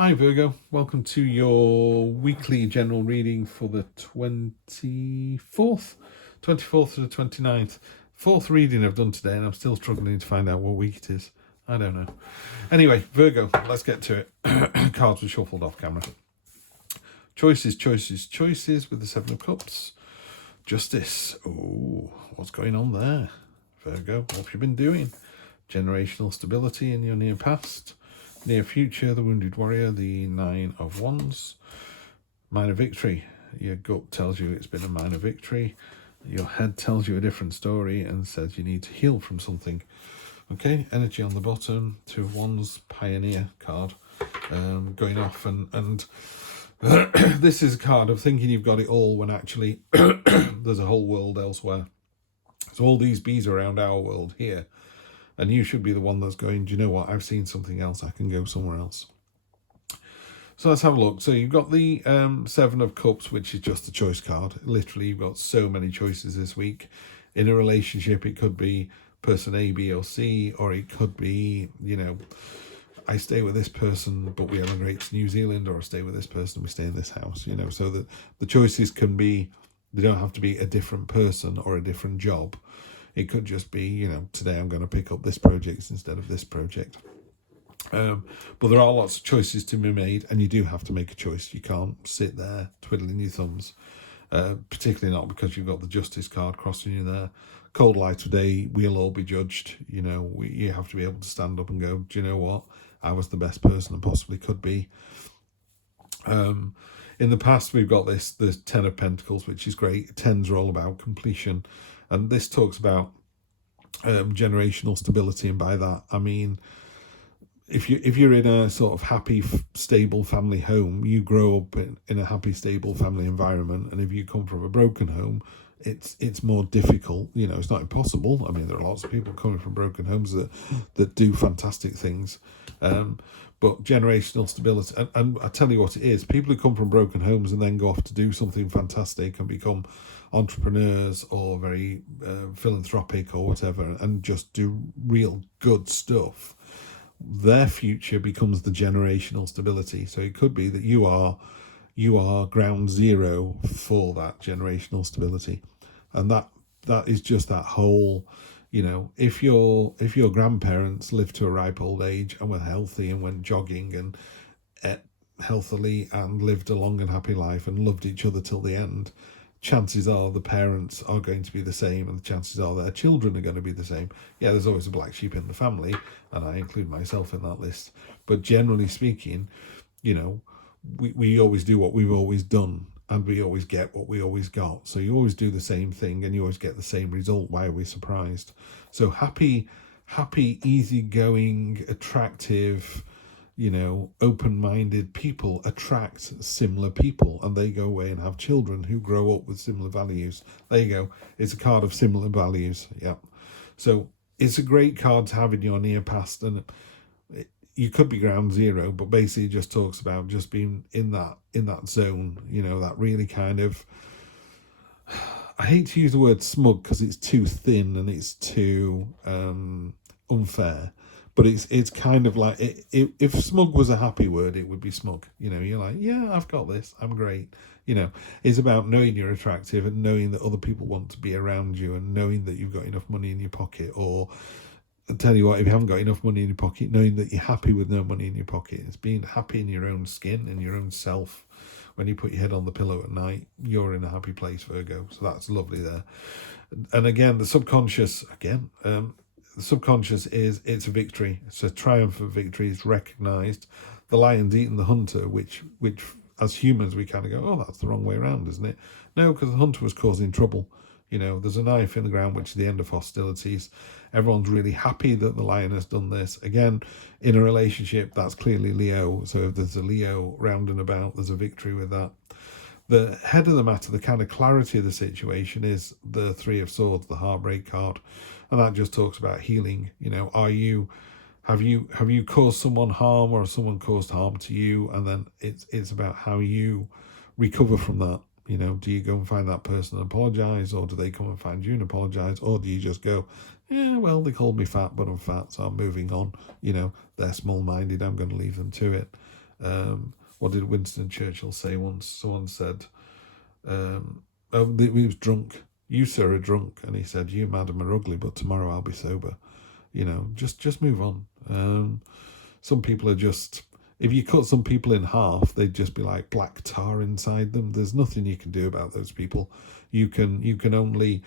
Hi Virgo, welcome to your weekly general reading for the 24th to the 29th. Fourth reading I've done today and I'm still struggling to find out what week it is. I don't know. Anyway, Virgo, let's get to it. Cards were shuffled off camera. Choices with the Seven of Cups. Justice. Oh, what's going on there? Virgo, what have you been doing? Generational stability in your near past. Near future, the Wounded Warrior, the Nine of Wands. Minor victory. Your gut tells you it's been a minor victory. Your head tells you a different story and says you need to heal from something. Okay, energy on the bottom. Two of Wands, Pioneer card going off. And this is a card of thinking you've got it all when actually there's a whole world elsewhere. So all these bees are around our world here. And you should be the one that's going, do you know what? I've seen something else. I can go somewhere else. So let's have a look. So you've got the Seven of Cups, which is just the choice card. Literally, you've got so many choices this week. In a relationship, it could be person A, B, or C, or it could be, I stay with this person, but we emigrate to New Zealand, or I stay with this person, we stay in this house, so that the choices can be, they don't have to be a different person or a different job. It could just be, today I'm going to pick up this project instead of this project. But there are lots of choices to be made, and you do have to make a choice. You can't sit there twiddling your thumbs, particularly not because you've got the Justice card crossing you there. Cold light of day, we'll all be judged. You have to be able to stand up and go, do you know what? I was the best person I possibly could be. In the past, we've got the Ten of Pentacles, which is great. Tens are all about completion. And this talks about generational stability, and by that I mean if you're in a sort of happy, stable family home, you grow up in a happy, stable family environment. And if you come from a broken home, it's more difficult. It's not impossible. I mean, there are lots of people coming from broken homes that do fantastic things. But generational stability, and I tell you what it is, people who come from broken homes and then go off to do something fantastic and become entrepreneurs or very philanthropic or whatever, and just do real good stuff, their future becomes the generational stability. So it could be that you are ground zero for that generational stability. And that is just that whole, if your grandparents lived to a ripe old age and were healthy and went jogging and ate healthily and lived a long and happy life and loved each other till the end, chances are the parents are going to be the same, and the chances are their children are going to be the same. Yeah, there's always a black sheep in the family, and I include myself in that list. But generally speaking, we always do what we've always done, and we always get what we always got. So you always do the same thing and you always get the same result. Why are we surprised? So happy, easygoing, attractive, open-minded people attract similar people, and they go away and have children who grow up with similar values. There you go. It's a card of similar values. Yeah. So it's a great card to have in your near past, and you could be ground zero, but basically it just talks about just being in that zone, that really kind of, I hate to use the word smug because it's too thin and it's too unfair. But it's kind of like, if smug was a happy word, it would be smug. You're like, yeah, I've got this. I'm great. It's about knowing you're attractive and knowing that other people want to be around you and knowing that you've got enough money in your pocket. Or, I'll tell you what, if you haven't got enough money in your pocket, knowing that you're happy with no money in your pocket. It's being happy in your own skin and your own self. When you put your head on the pillow at night, you're in a happy place, Virgo. So that's lovely there. And again, the subconscious, the subconscious it's a victory. It's a triumph of victory. It's recognised. The lion's eaten the hunter, which as humans we kind of go, oh, that's the wrong way around, isn't it? No, because the hunter was causing trouble. There's a knife in the ground, which is the end of hostilities. Everyone's really happy that the lion has done this. Again, in a relationship, that's clearly Leo. So if there's a Leo round and about, there's a victory with that. The head of the matter, the kind of clarity of the situation is the Three of Swords, the heartbreak card. And that just talks about healing. Have you caused someone harm, or has someone caused harm to you? And then it's about how you recover from that. Do you go and find that person and apologise, or do they come and find you and apologise, or do you just go, yeah, well, they called me fat, but I'm fat, so I'm moving on. They're small-minded, I'm going to leave them to it. What did Winston Churchill say once? Someone said, he was drunk. You, sir, are drunk. And he said, you, madam, are ugly, but tomorrow I'll be sober. Just move on. Some people are just, if you cut some people in half, they'd just be like black tar inside them. There's nothing you can do about those people. You can only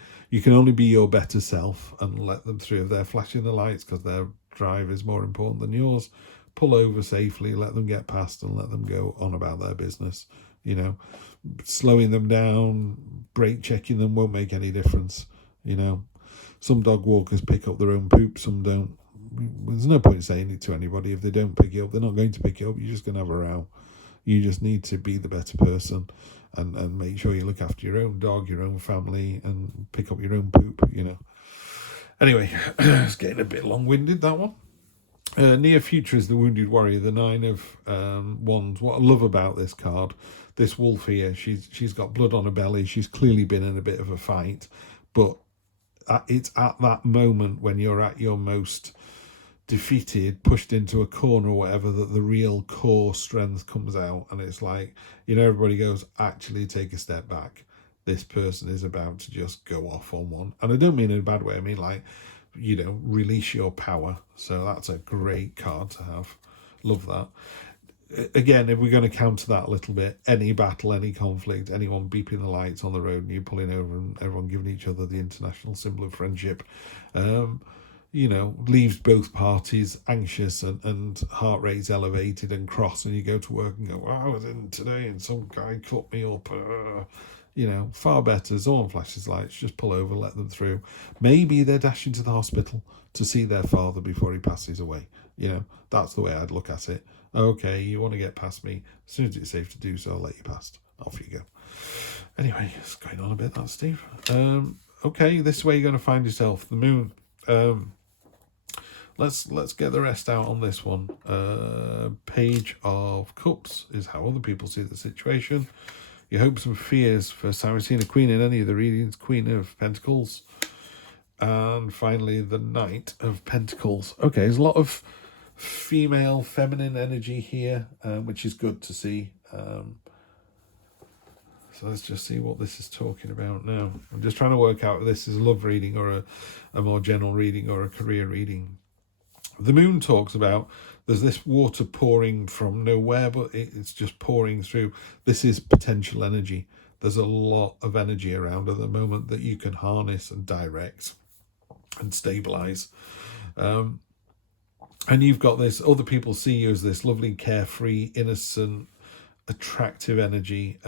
be your better self and let them through. If they're flashing the lights because their drive is more important than yours, pull over safely, let them get past and let them go on about their business. Slowing them down, brake checking them won't make any difference. Some dog walkers pick up their own poop, some don't. There's no point saying it to anybody. If they don't pick it up, they're not going to pick it up. You're just going to have a row. You just need to be the better person and make sure you look after your own dog, your own family, and pick up your own poop, Anyway, it's getting a bit long-winded, that one. Near future is the Wounded Warrior, the 9 of Wands. What I love about this card, this wolf here, she's got blood on her belly. She's clearly been in a bit of a fight, but it's at that moment when you're at your most defeated, pushed into a corner or whatever, that the real core strength comes out. And it's like, everybody goes, actually take a step back. This person is about to just go off on one. And I don't mean in a bad way. I mean like, release your power. So that's a great card to have. Love that. Again, if we're going to counter that a little bit, any battle, any conflict, anyone beeping the lights on the road and you pulling over and everyone giving each other the international symbol of friendship, leaves both parties anxious and heart rate's elevated and cross, and you go to work and go, I was in today and some guy cut me up. Far better. Someone flashes lights, just pull over, let them through. Maybe they're dashing to the hospital to see their father before he passes away. That's the way I'd look at it. Okay, you want to get past me. As soon as it's safe to do so, I'll let you past. Off you go. Anyway, it's going on a bit, that, Steve. Okay, this is where you're going to find yourself. The moon. Let's get the rest out on this one. Page of Cups is how other people see the situation. Your hopes and fears for Saracena Queen in any of the readings. Queen of Pentacles. And finally, the Knight of Pentacles. Okay, there's a lot of female, feminine energy here, which is good to see. So let's just see what this is talking about now. I'm just trying to work out if this is a love reading or a more general reading or a career reading. The moon talks about there's this water pouring from nowhere, but it's just pouring through. This is potential energy. There's a lot of energy around at the moment that you can harness and direct and stabilize. And you've got this, other people see you as this lovely, carefree, innocent, attractive energy.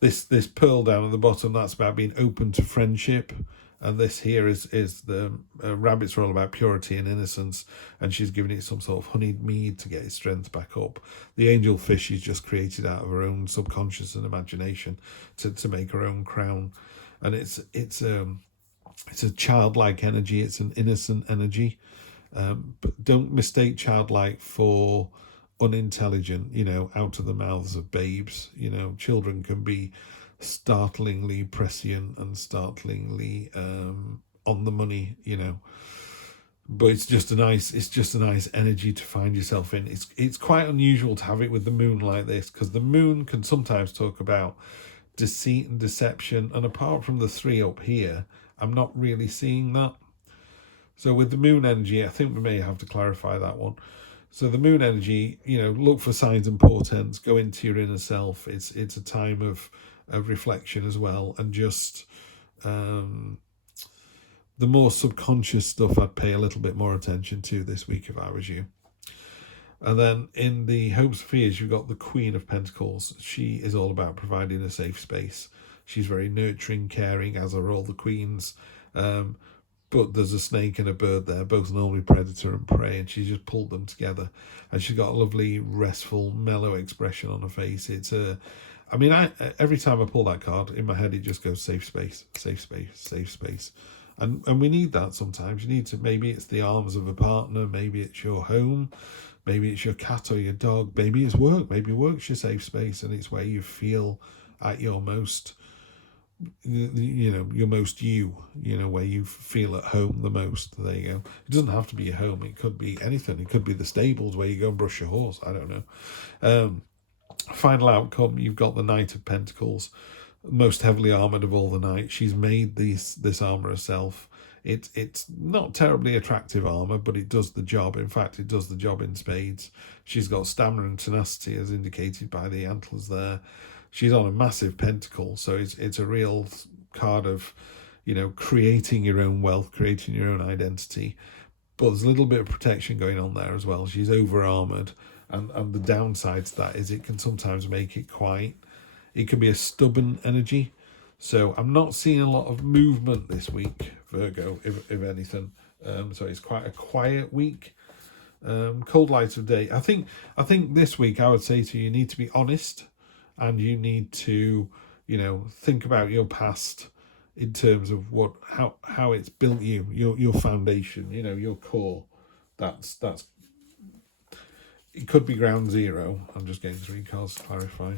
This pearl down at the bottom, that's about being open to friendship. And this here is the rabbits are all about purity and innocence. And she's giving it some sort of honeyed mead to get its strength back up. The angel fish is just created out of her own subconscious and imagination to make her own crown. And it's a childlike energy. It's an innocent energy. But don't mistake childlike for unintelligent, out of the mouths of babes. Children can be startlingly prescient and startlingly on the money, but it's just a nice energy to find yourself in. It's quite unusual to have it with the moon like this, because the moon can sometimes talk about deceit and deception, and apart from the 3 up here, I'm not really seeing that. So with the moon energy, I think we may have to clarify that one. So the moon energy, look for signs and portents, go into your inner self. It's a time of reflection as well, and just the more subconscious stuff I'd pay a little bit more attention to this week if I was you. And then in the hopes and fears, you've got the Queen of Pentacles. She is all about providing a safe space. She's very nurturing, caring, as are all the queens. But there's a snake and a bird there, both normally predator and prey, and she's just pulled them together. And she's got a lovely, restful, mellow expression on her face. Every time I pull that card, in my head it just goes safe space, safe space, safe space. And we need that sometimes. You need to, maybe it's the arms of a partner, maybe it's your home, maybe it's your cat or your dog, maybe it's work, maybe work's your safe space, and it's where you feel at your most your most where you feel at home the most. There you go. It doesn't have to be your home. It could be anything. It could be the stables where you go and brush your horse. I don't know. Final outcome, you've got the Knight of Pentacles, most heavily armoured of all the knights. She's made this armour herself. It's not terribly attractive armour, but it does the job. In fact, it does the job in spades. She's got stamina and tenacity, as indicated by the antlers there. She's on a massive pentacle, so it's a real card of, creating your own wealth, creating your own identity. But there's a little bit of protection going on there as well. She's over-armoured, and the downside to that is it can sometimes make it it can be a stubborn energy. So I'm not seeing a lot of movement this week, Virgo, if anything. So it's quite a quiet week. Cold light of day. I think this week I would say to you need to be honest, and you need to, think about your past in terms of how it's built you, your foundation, your core. That's it could be ground zero. I'm just getting 3 cards to clarify.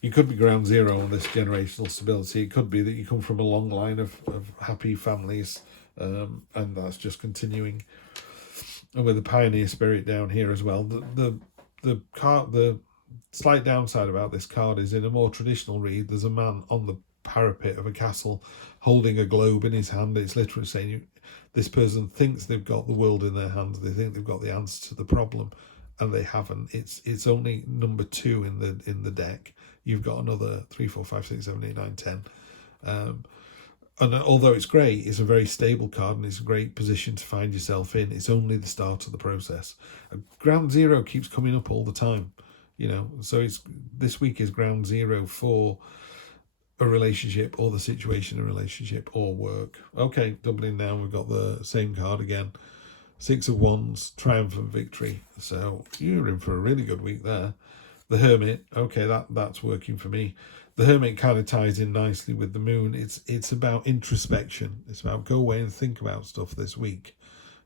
You could be ground zero on this generational stability. It could be that you come from a long line of happy families, and that's just continuing. And with the pioneer spirit down here as well. The slight downside about this card is, in a more traditional read, there's a man on the parapet of a castle holding a globe in his hand. It's literally saying this person thinks they've got the world in their hands. They think they've got the answer to the problem, and they haven't. It's only number 2 in the deck. You've got another 3, 4, 5, 6, 7, 8, 9, 10. And although it's great, it's a very stable card and it's a great position to find yourself in. It's only the start of the process. Ground zero keeps coming up all the time, so this week is ground zero for a relationship, or the situation in a relationship, or work. Okay, doubling down, we've got the same card again. 6 of Wands, triumphant victory. So you're in for a really good week there. The Hermit, okay, that's working for me. The Hermit kind of ties in nicely with the Moon. It's about introspection. It's about go away and think about stuff this week.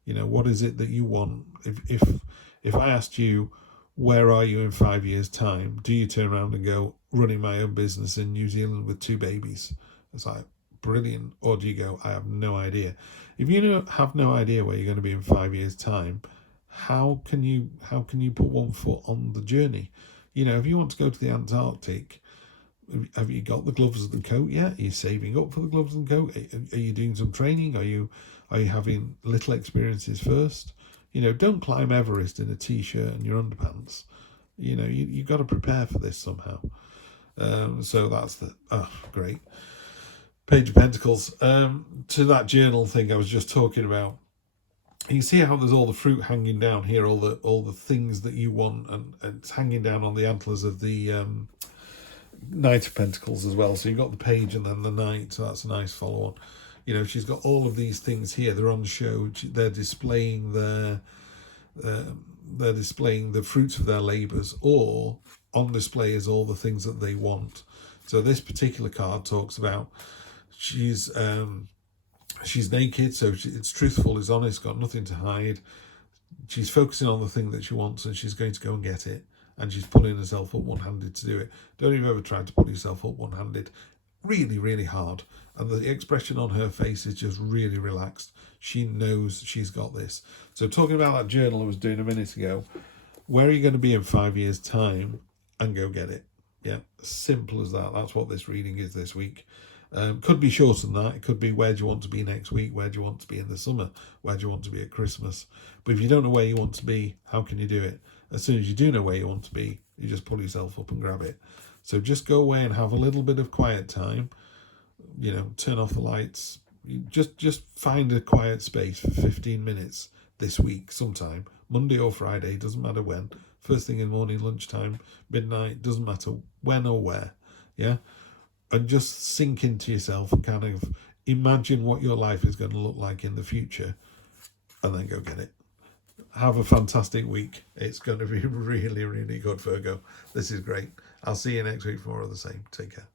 What is it that you want? If I asked you, where are you in 5 years' time? Do you turn around and go, running my own business in New Zealand with 2 babies? It's like, brilliant. Or do you go, I have no idea? If you have no idea where you're going to be in 5 years' time, how can you put one foot on the journey? If you want to go to the Antarctic, have you got the gloves and the coat yet? Are you saving up for the gloves and coat? Are you doing some training? Are you having little experiences first? Don't climb Everest in a t-shirt and your underpants. You've got to prepare for this somehow. So that's great. Page of Pentacles. To that journal thing I was just talking about, you can see how there's all the fruit hanging down here, all the things that you want, and it's hanging down on the antlers of the Knight of Pentacles as well. So you've got the page and then the Knight, so that's a nice follow-on. She's got all of these things here. They're on show. They're displaying the fruits of their labours, or on display is all the things that they want. So this particular card talks about she's naked, so it's truthful, it's honest, got nothing to hide. She's focusing on the thing that she wants, and she's going to go and get it. And she's pulling herself up one-handed to do it. Don't even ever try to pull yourself up one-handed. Really, really hard. And the expression on her face is just really relaxed. She knows she's got this. So talking about that journal I was doing a minute ago, where are you going to be in 5 years' time? And go get it. Yeah, simple as that. That's what this reading is this week. Could be shorter than that. It could be, where do you want to be next week? Where do you want to be in the summer? Where do you want to be at Christmas? But if you don't know where you want to be, how can you do it? As soon as you do know where you want to be, you just pull yourself up and grab it. So just go away and have a little bit of quiet time. Turn off the lights. Just find a quiet space for 15 minutes this week sometime. Monday or Friday, doesn't matter when. First thing in the morning, lunchtime, midnight, doesn't matter when or where. Yeah? And just sink into yourself and kind of imagine what your life is going to look like in the future, and then go get it. Have a fantastic week. It's going to be really, really good, Virgo. This is great. I'll see you next week for more of the same. Take care.